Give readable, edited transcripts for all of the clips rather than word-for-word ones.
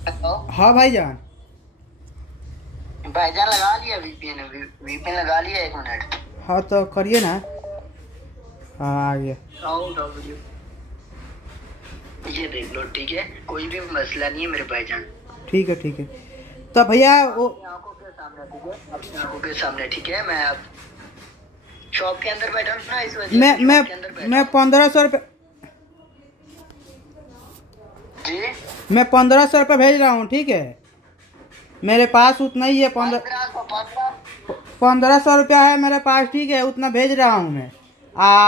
Hello. हाँ भाईजान। भाईजान लगा लिया वीपीएन लगा लिया 1 मिनट। हाँ तो करिए ना। हाँ आ गया। ये देख लो, ठीक है, कोई भी मसला नहीं है मेरे भाईजान। ठीक है ठीक है। तो भैया वो आंखों के सामने, ठीक है, अपनी आंखों के सामने, ठीक है। मैं अब शॉप के अंदर बैठा हूँ ना, इस वजह से शॉप के अंदर बैठा मैं 1500 रुपये जी। मैं 1500 रुपये भेज रहा हूँ, ठीक है। मेरे पास उतना ही है, 1500 रुपया है मेरे पास, ठीक है, उतना भेज रहा हूँ मैं।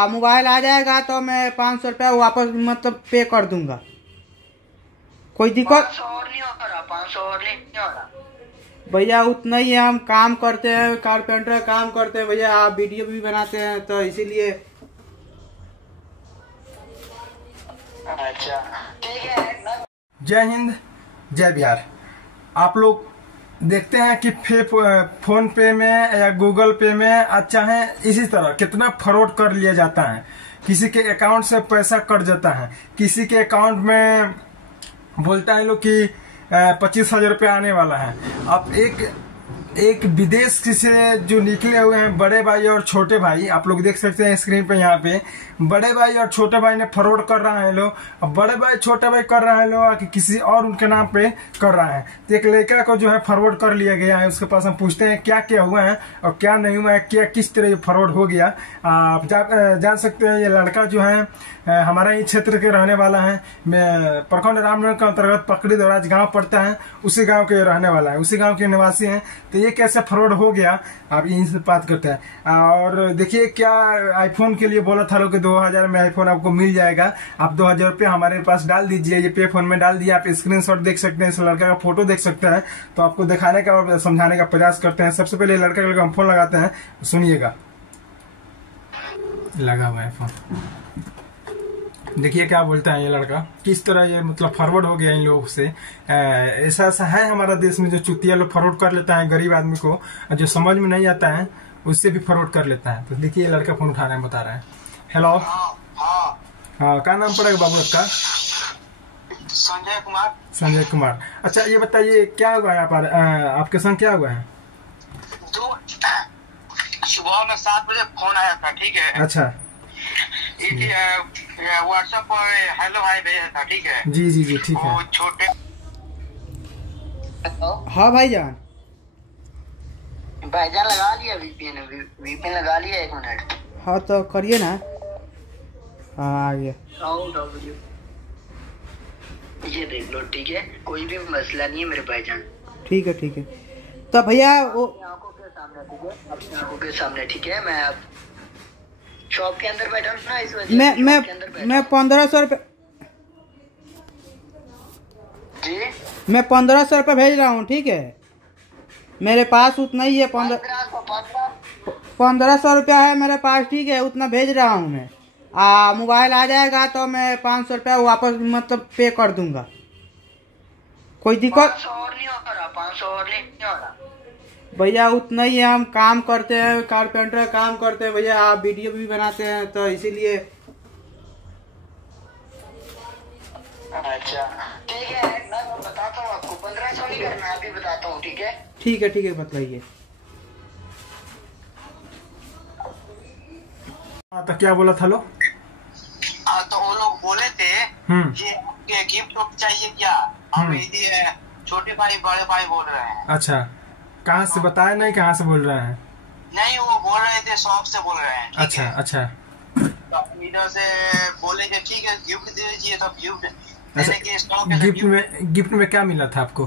मोबाइल आ जाएगा तो मैं 500 रुपया वापस मतलब पे कर दूंगा। कोई दिक्कत 500 और नहीं हो रहा, 500 और नहीं हो रहा भैया, उतना ही है। हम काम करते हैं, कारपेंटर काम करते हैं भैया, आप वीडियो भी बनाते हैं तो इसीलिए। अच्छा ठीक है। जय हिंद, जय बिहार। आप लोग देखते हैं कि फोन पे में या गूगल पे में चाहे इसी तरह कितना फ्रॉड कर लिया जाता है। किसी के अकाउंट से पैसा कट जाता है, किसी के अकाउंट में बोलता है लोग कि 25,000 रुपये आने वाला है। अब एक विदेश से जो निकले हुए हैं बड़े भाई और छोटे भाई, आप लोग देख सकते हैं स्क्रीन पे, यहाँ पे बड़े भाई और छोटे भाई ने फॉरवर्ड कर रहा है लोग। अब बड़े भाई छोटे भाई कर रहा है लोग कि किसी और उनके नाम पे कर रहा है। तो एक लड़का को जो है फॉरवर्ड कर लिया गया है, उसके पास हम पूछते हैं क्या क्या हुआ है और क्या नहीं हुआ है, क्या किस तरह फॉरवर्ड हो गया। आप जान सकते हैं ये लड़का जो है हमारा ही क्षेत्र के रहने वाला है। प्रखंड रामनगर के अंतर्गत पकड़ी दौराज गांव पड़ता है, उसी गांव के रहने वाला है, उसी गांव के निवासी हैं। तो ये कैसे फ्रॉड हो गया, आप इनसे बात करते हैं। और देखिए क्या आईफोन के लिए बोला था लोग कि 2000 में आईफोन आपको मिल जाएगा। आप 2000 रुपये हमारे पास डाल दीजिए, ये पे फोन में डाल दिए। आप स्क्रीनशॉट देख सकते हैं, इस लड़का का फोटो देख सकते हैं। तो आपको दिखाने का और समझाने का प्रयास करते हैं। सबसे पहले लड़का के हम फोन लगाते हैं, सुनिएगा। लगा हुआ है फोन, देखिए क्या बोलता है ये लड़का, किस तरह ये मतलब फॉरवर्ड हो गया इन लोगों से। ऐसा है हमारा देश में, जो चुतिया लोग फॉरवर्ड कर लेता है गरीब आदमी को, जो समझ में नहीं आता है उससे भी फॉरवर्ड कर लेता है। तो देखिए ये लड़का फोन उठा रहा है, बता रहा है। हेलो। हाँ, क्या नाम पड़ेगा बाबू आपका? संजय कुमार। संजय कुमार। अच्छा ये बताइए क्या हुआ यहाँ पर, आपके संग क्या हुआ है? सुबह में 7 बजे फोन आया था, ठीक है। अच्छा, व्हाट्सएप पर हेलो हाय भेजा था, ठीक है। जी जी जी, ठीक है। छोटे। हाँ भाईजान। भाईजान लगा लिया वीपीएन लगा लिया 1 मिनट। हाँ तो करिए ना। हाँ आ गया। ये देख लो, ठीक है, कोई भी मसला नहीं है मेरे भाईजान। ठीक है ठीक है। तो भैया वो आंखों के सामने, ठीक है, अपनी आंखों के सामने, ठीक है। मैं अब शॉप के अंदर बैठा हूँ ना, इस वजह से मैं 1500 रुपये जी। मैं 1500 रुपये भेज रहा हूँ, ठीक है। मेरे पास उतना ही है, 1500 रुपया है मेरे पास, ठीक है, उतना भेज रहा हूँ मैं। मोबाइल आ जाएगा तो मैं 500 रुपया वापस मतलब पे कर दूंगा। कोई दिक्कत 500 और नहीं हो रहा, 500 और नहीं हो रहा भैया, उतना ही है। हम काम करते हैं, कारपेंटर काम करते हैं भैया, आप वीडियो भी बनाते हैं तो इसीलिए। अच्छा ठीक है, मैं बताता हूँ आपको। 1500 नहीं करना, अभी बताता हूँ, ठीक है। ठीक है बताइए। तो क्या बोला था लोग? तो वो लोग बोले थे ये गिफ्ट चाहिए क्या, हम छोटे भाई बड़े भाई बोल रहे हैं। अच्छा, कहाँ से बताया नहीं, कहाँ से बोल रहे हैं? नहीं, वो बोल रहे थे शॉप से बोल रहे हैं। अच्छा अच्छा, तो इधर से बोले कि ठीक है गिफ्ट दे दीजिए। तो गिफ्ट गिफ्ट में क्या मिला था आपको?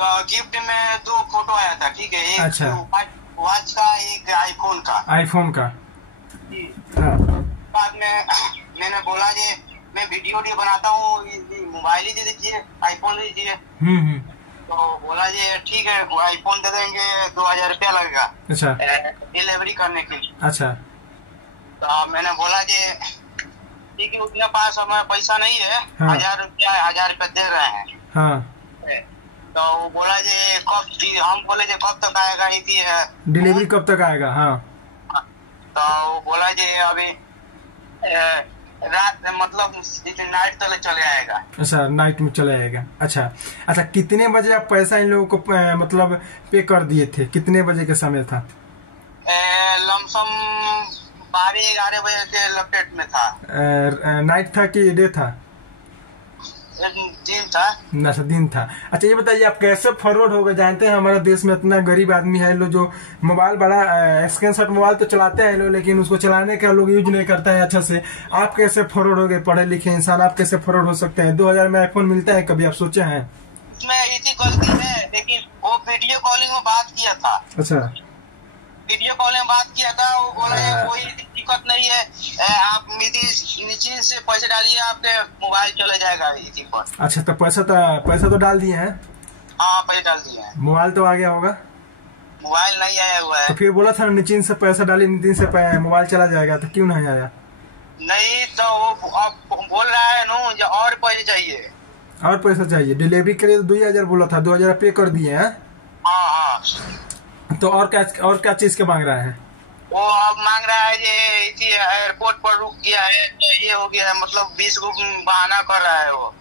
तो गिफ्ट में 2 फोटो आया था, ठीक है। एक अच्छा, वॉच का, एक आईफोन का। बाद में मैंने बोला जी मैं वीडियो बनाता हूँ, मोबाइल ही दे दीजिए, आईफोन दे दीजिए। तो बोला जी ठीक है, वो आईफोन दे देंगे, 2000 रुपया लगेगा। अच्छा, डिलीवरी करने के लिए। अच्छा, तो मैंने बोला जी ठीक है, उतना पास हमारा पैसा नहीं है। हाँ। 1000 रुपया दे रहे हैं। हाँ। तो वो बोला जी कब, हम बोले जी कब तक आएगा, डिलीवरी कब तक आएगा? हाँ। तो वो बोला जी अभी रात मतलब नाइट तक चले आएगा। अच्छा, नाइट में चले आएगा। अच्छा, कितने बजे आप पैसा इन लोगों को मतलब पे कर दिए थे? कितने बजे का समय था? लमसम 12-11 बजे के लपेट में था। नाइट था कि डे था? दिन था। अच्छा, दिन था। अच्छा, ये बताइए आप कैसे फॉरवर्ड हो गए? जानते हैं हमारे देश में इतना गरीब आदमी है लोग, जो मोबाइल बड़ा स्क्रीन शॉट मोबाइल तो चलाते हैं लोग, लेकिन उसको चलाने का लोग यूज नहीं करता है अच्छा से। आप कैसे फॉरवर्ड हो गए? पढ़े लिखे इंसान आप कैसे फॉरवर्ड हो सकते हैं? 2000 में आईफोन मिलता है, कभी आप सोचे हैं? इसमें इसी गलती है, लेकिन वो वीडियो कॉलिंग में बात किया था। अच्छा, वीडियो कॉल में बात किया था। वो बोला कोई दिक्कत नहीं है, आप निश्चिंत से पैसे डालिए, आपके मोबाइल चले जाएगा इसी पर। अच्छा, तो पैसा तो डाल दिए हैं? हाँ, पैसे डाल दिए हैं। मोबाइल तो आ गया होगा? मोबाइल नहीं आया हुआ है। तो फिर बोला था निश्चिंत से पैसा डालिए, निश्चिंत से मोबाइल चला जाएगा, तो क्यों नहीं आया? नहीं, तो वो अब बोल रहा है नो, जो और पैसे चाहिए। और पैसा चाहिए? डिलीवरी के लिए 2000 बोला था, 2000 पे कर दिए हैं? हाँ। तो और क्या चीज के मांग रहा है? वो अब मांग रहा है ये एयरपोर्ट पर रुक गया है, तो ये हो गया है, मतलब 20 को बहाना कर रहा है वो।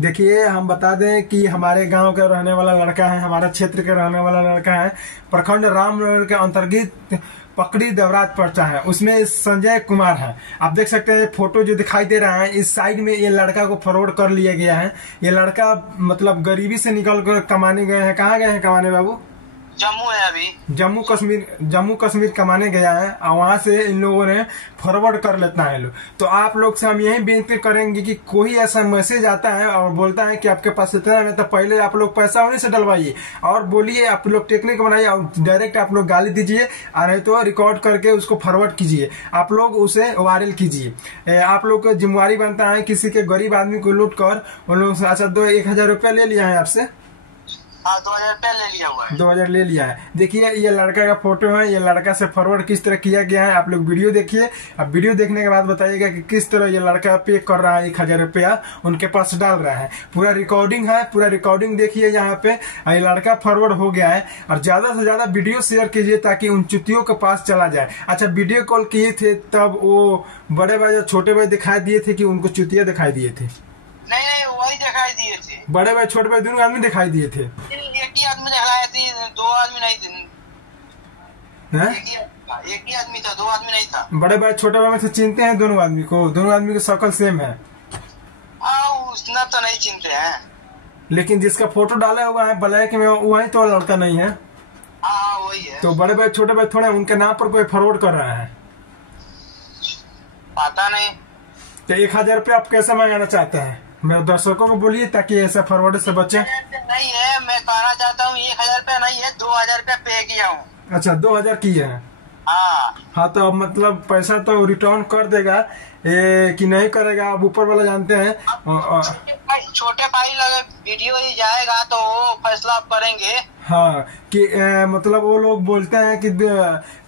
देखिए, हम बता दें कि हमारे गांव का रहने वाला लड़का है, हमारा क्षेत्र के रहने वाला लड़का है, प्रखंड रामनगर के अंतर्गत पकड़ी देवराज पर्चा है, उसमें संजय कुमार है। आप देख सकते हैं फोटो जो दिखाई दे रहा है, इस साइड में ये लड़का को फॉरवर्ड कर लिया गया है। ये लड़का मतलब गरीबी से निकल कर कमाने गए हैं। कहाँ गए हैं कमाने बाबू? जम्मू है अभी। जम्मू कश्मीर कमाने गया है, और वहां से इन लोगों ने फॉरवर्ड कर लेता है लोग। तो आप लोग से हम यही विनती करेंगे कि कोई ऐसा मैसेज आता है और बोलता है कि आपके पास इतना नहीं, तो पहले आप लोग पैसा उन्हीं से डलवाइए और बोलिए, आप लोग टेक्निक बनाइए और डायरेक्ट आप लोग गाली दीजिए, और नहीं तो रिकॉर्ड करके उसको फॉरवर्ड कीजिए, आप लोग उसे वायरल कीजिए। आप लोग का जिम्मेवारी बनता है किसी के गरीब आदमी को लूट कर उन लोग से। अच्छा, 1000 रुपया ले लिया है आपसे? 2000 रुपया ले लिया हुआ है। 2000 ले लिया है। देखिए, ये लड़का का फोटो है, ये लड़का से फॉरवर्ड किस तरह किया गया है। आप लोग वीडियो देखिए, अब वीडियो देखने के बाद बताइएगा कि किस तरह ये लड़का पे कर रहा है 1000 रुपया उनके पास डाल रहा है। पूरा रिकॉर्डिंग है, पूरा रिकॉर्डिंग देखिए यहाँ पे। ये लड़का फॉरवर्ड हो गया है, और ज्यादा से ज्यादा वीडियो शेयर कीजिए ताकि उन चुतियों के पास चला जाए। अच्छा, वीडियो कॉल किए थे तब वो बड़े भाई छोटे भाई दिखाई दिए थे कि उनको चुतिया दिखाई दिए थे? नहीं, वही दिखाई दिए थे। बड़े भाई छोटे भाई दोनों आदमी दिखाई दिए थे? एक ही आदमी दिखाया थी, 2 आदमी नहीं थे। एक ही आदमी था, 2 आदमी नहीं था। बड़े भाई छोटे भाई में से चिनते हैं दोनों आदमी को? दोनों आदमी की शक्ल सेम है? उसना तो नहीं चिनते हैं, लेकिन जिसका फोटो डाला हुआ है ब्लैक में वही तो लड़का नहीं है? हाँ, वही है। तो बड़े भाई छोटे भाई थोड़े उनके नाम पर कोई फॉरवर्ड कर रहा है? पता नहीं। तो 1000 रुपया आप कैसे मंगाना चाहते हैं? मेरे दर्शकों को बोलिए ताकि ऐसा फॉरवर्ड से बचे। नहीं है, मैं कहना चाहता हूँ 1000 रुपया नहीं है, 2000 रुपया पे किया हूँ। अच्छा, 2000 किए हैं? हाँ, तो अब मतलब पैसा तो रिटर्न कर देगा कि नहीं करेगा, अब ऊपर वाला जानते हैं। छोटे भाई लगे वीडियो ही जाएगा तो वो फैसला करेंगे। हाँ, कि मतलब वो लोग बोलते हैं कि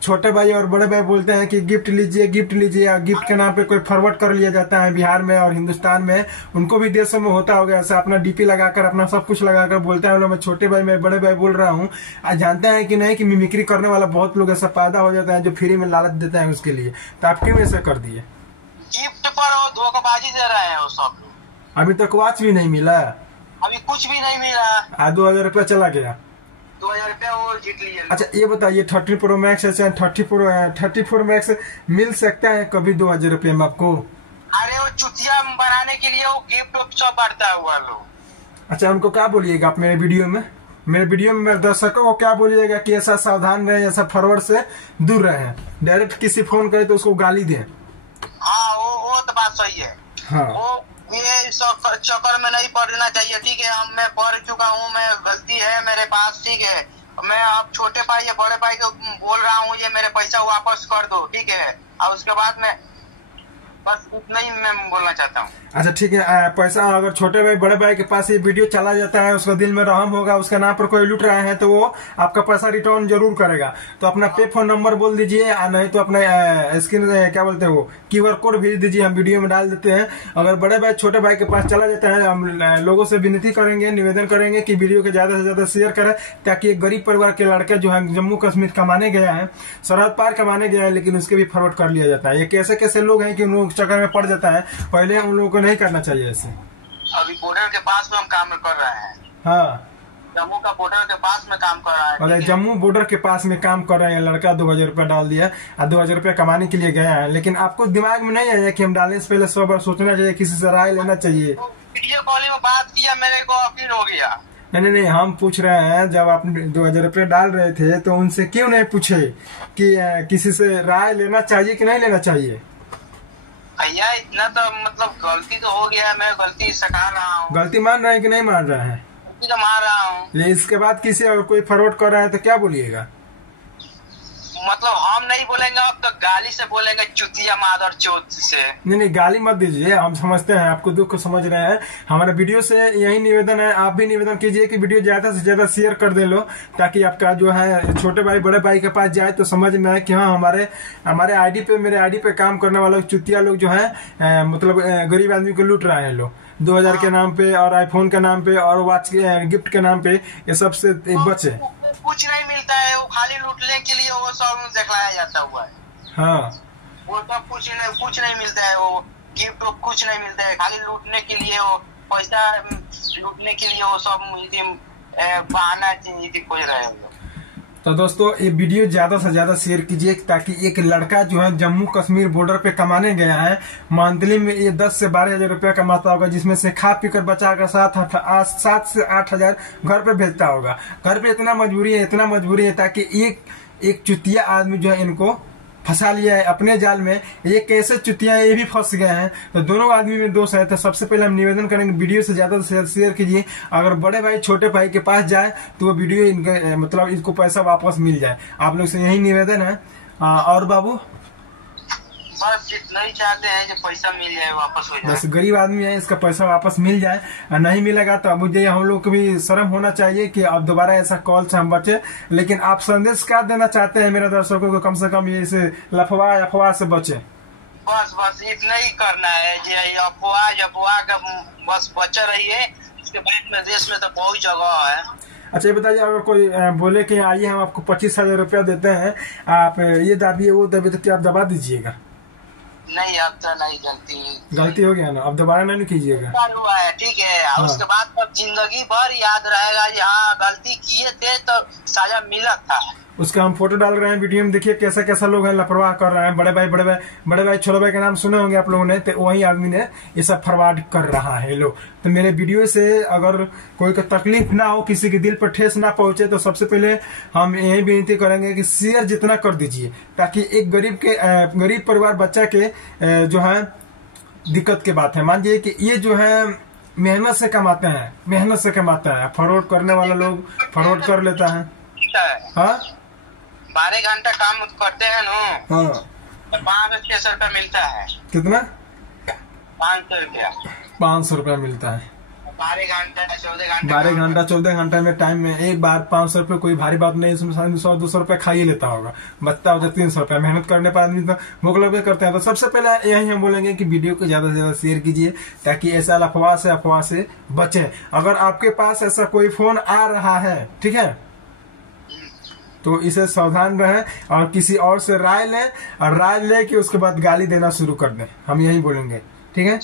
छोटे भाई और बड़े भाई बोलते हैं कि गिफ्ट लीजिए, या गिफ्ट के नाम पे कोई फॉरवर्ड कर लिया जाता है। बिहार में और हिंदुस्तान में, उनको भी देशों में होता होगा ऐसा, अपना डीपी लगाकर अपना सब कुछ लगाकर बोलते हैं मैं छोटे भाई मैं बड़े भाई बोल रहा हूँ। जानते हैं कि नहीं कि मिमिक्री करने वाला बहुत लोग ऐसा पैदा हो जाता है जो फ्री में लालच देता है उसके लिए। तो आप क्यों ऐसा कर दिए? गिफ्ट पर वो धोखाबाजी दे रहे हैं वो सब लोग। अभी तक वॉच भी नहीं मिला? अभी कुछ भी नहीं मिला। 2000 रुपया चला गया? 2000 रुपया वो जीत लिया। अच्छा, ये बताइए 30 प्रो मैक्स है 34 मैक्स मिल सकता है कभी 2000 रुपये में आपको? अरे वो चुतिया बनाने के लिए वो गिफ्ट सब बांटता हुआ लोग। अच्छा, उनको क्या बोलिएगा आप मेरे वीडियो में मेरे दर्शकों को क्या बोलिएगा कि ऐसा सावधान रहे, ऐसा फॉरवर्ड से दूर रहे, डायरेक्ट किसी फोन करे तो उसको गाली दें? हाँ, वो तो बात सही है। हाँ, वो ये चक्कर में नहीं पड़ना चाहिए। ठीक है, मैं पढ़ चुका हूँ, मैं गलती है मेरे पास, ठीक है। मैं अब छोटे भाई या बड़े भाई को बोल रहा हूँ ये मेरे पैसा वापस कर दो, ठीक है। और उसके बाद में बस उतना ही मैं बोलना चाहता हूँ। अच्छा, ठीक है। पैसा अगर छोटे भाई बड़े भाई के पास ये वीडियो चला जाता है, उसका दिल में रहम होगा, उसका नाम पर कोई लूट रहा है, तो वो आपका पैसा रिटर्न जरूर करेगा। तो अपना पे फोन नंबर बोल दीजिए, नहीं तो अपना स्क्रीन क्या बोलते हैं वो QR कोड भेज दीजिए, हम वीडियो में डाल देते हैं। अगर बड़े भाई छोटे भाई के पास चला जाता है, हम लोगों से विनती करेंगे, निवेदन करेंगे कि वीडियो के ज्यादा से ज्यादा शेयर करें, ताकि एक गरीब परिवार के लड़के जो है जम्मू कश्मीर कमाने गया है, सरहद पार कमाने गया है, लेकिन उसके भी फॉरवर्ड कर लिया जाता है। ये कैसे कैसे लोग हैं कि उन लोग चक्कर में पड़ जाता है। पहले उन लोगों को नहीं करना चाहिए ऐसे। अभी बॉर्डर के पास में हम काम कर रहे हैं। हाँ, जम्मू का बॉर्डर के पास में काम कर रहा है। और जम्मू बॉर्डर के पास में काम कर रहे हैं, लड़का 2000 रुपया डाल दिया और 2000 रुपया कमाने के लिए गया है। लेकिन आपको दिमाग में नहीं आया कि हम डालने से पहले 100 बार सोचना चाहिए, किसी से राय लेना चाहिए। वीडियो कॉलिंग में बात किया, मेरे को अपील हो गया। नहीं, हम पूछ रहे हैं, जब आप 2000 रुपया डाल रहे थे तो उनसे क्यों नहीं पूछे कि किसी से राय लेना चाहिए कि नहीं लेना चाहिए? भैया इतना तो मतलब गलती तो हो गया, मैं गलती सका रहा हूँ। गलती मान रहे हैं कि नहीं मान रहे हैं? गलती तो मान रहा हूँ। इसके बाद किसी और कोई फ्रॉड कर रहा है तो क्या बोलिएगा? मतलब हम नहीं बोलेंगे, अब तो गाली से बोलेंगे, चुतिया मादर चोत से। नहीं, गाली मत दीजिए, हम समझते हैं आपको, दुख को समझ रहे हैं। हमारे वीडियो से यही निवेदन है, आप भी निवेदन कीजिए कि वीडियो ज्यादा से ज्यादा शेयर कर दे लो, ताकि आपका जो है छोटे भाई बड़े भाई के पास जाए तो समझ में आए कि हाँ हमारे आईडी पे, मेरे आईडी पे काम करने वाले चुतिया लोग जो है मतलब गरीब आदमी को लूट रहे हैं लोग 2000 के नाम पे और आईफोन के नाम पे और वॉच के गिफ्ट के नाम पे। ये सबसे बचे। कुछ नहीं मिलता है, वो खाली लूटने के लिए वो सब दिखलाया जाता हुआ है। हाँ, वो तो कुछ नहीं मिलता है, वो गिफ्ट कुछ नहीं मिलता है, खाली लूटने के लिए, वो पैसा लूटने के लिए वो सब बहाना खोज रहे हैं। तो दोस्तों ये वीडियो ज्यादा से ज्यादा शेयर कीजिए, ताकि एक लड़का जो है जम्मू कश्मीर बॉर्डर पे कमाने गया है, मंथली में ये 10 से 12 हजार रुपया कमाता होगा, जिसमें से खा पी कर बचा कर 7 से 8 हजार घर पे भेजता होगा। घर पे इतना मजबूरी है ताकि एक चुतिया आदमी जो है इनको फंसा लिया है अपने जाल में। ये कैसे चुतिया ये भी फंस गए हैं, तो दोनों आदमी में दोष है। तो सबसे पहले हम निवेदन करेंगे, वीडियो से ज्यादा से ज्यादा शेयर कीजिए। अगर बड़े भाई छोटे भाई के पास जाए तो वो वीडियो इनका मतलब इनको पैसा वापस मिल जाए। आप लोग से यही निवेदन है। और बाबू बस जितना ही चाहते हैं जो पैसा मिल जाए, वापस हो जाए। बस गरीब आदमी है, इसका पैसा वापस मिल जाए। नहीं मिलेगा तो मुझे हम लोग को भी शर्म होना चाहिए कि अब दोबारा ऐसा कॉल से हम बचे। लेकिन आप संदेश क्या देना चाहते हैं मेरे दर्शकों को, कम से कम ये से अफवाह से बचे? बस इतना ही करना है, अफवाह का बस बचा रहिए। इसके बाद में देश में तो बहुत जगह है। अच्छा, ये बताइए, अगर कोई बोले कि आइए हम आपको 25,000 रुपया देते हैं, आप ये दाबिए वो दाबिए, तो क्या आप दबा दीजिएगा? नहीं, अब तो नहीं, गलती हो गया ना, अब दोबारा नहीं कीजिएगा। हुआ है, ठीक है। हाँ। उसके बाद तो जिंदगी भर याद रहेगा, हाँ गलती किए थे तो सजा मिला था। उसका हम फोटो डाल रहे हैं वीडियो में, देखिए कैसा कैसा लोग हैं लापरवाह कर रहे हैं। बड़े भाई छोटे भाई का नाम सुने होंगे आप लोगों ने, तो वही आदमी ने ये सब फॉरवर्ड कर रहा है लोग। तो मेरे वीडियो से अगर कोई को तकलीफ ना हो, किसी के दिल पर ठेस ना पहुंचे, तो सबसे पहले हम यही विनती करेंगे कि शेयर जितना कर दीजिए, ताकि एक गरीब परिवार बच्चा के जो है दिक्कत की बात है। मान लीजिए कि ये जो है मेहनत से कमाते हैं, फॉरवर्ड करने वाला लोग फॉरवर्ड कर लेता है। हाँ, 12 घंटा काम करते हैं ना। हाँ, तो 500-600 रुपया मिलता है। कितना? 500 रुपया। 500 रुपया मिलता है। 12 घंटा 14 घंटा में टाइम में एक बार 500 रुपया कोई भारी बात नहीं, इसमें 100-200 रुपया खा ही लेता होगा, बचता होगा 300 रुपया। मेहनत करने पर आदमी तो भूख लगे करते हैं। तो सबसे पहले यही हम बोलेंगे कि वीडियो को ज्यादा से ज्यादा शेयर कीजिए, ताकि ऐसा अफवाह से बचे। अगर आपके पास ऐसा कोई फोन आ रहा है, ठीक है, तो इसे सावधान रहें और किसी और से राय लें, और राय लेके उसके बाद गाली देना शुरू कर दें। हम यही बोलेंगे, ठीक है?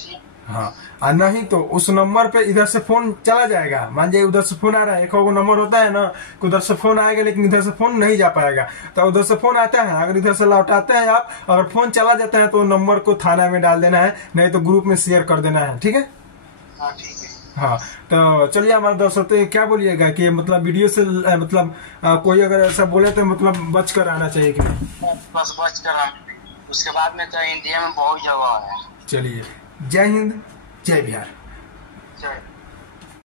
हाँ, और नहीं तो उस नंबर पे इधर से फोन चला जाएगा। मान जाइए उधर से फोन आ रहा है, एक नंबर होता है ना, उधर से फोन आएगा लेकिन इधर से फोन नहीं जा पाएगा। तो उधर से फोन आता है, अगर इधर से लौटाते हैं आप, अगर फोन चला जाता है तो नंबर को थाना में डाल देना है, नहीं तो ग्रुप में शेयर कर देना है, ठीक है? हाँ, तो चलिए हमारे दर्शकों क्या बोलिएगा कि मतलब वीडियो से मतलब कोई अगर ऐसा बोले तो मतलब बच कर आना चाहिए कि नहीं? बस बच कर आना। उसके बाद में तो इंडिया में बहुत जगह है। चलिए, जय हिंद, जय बिहार। जय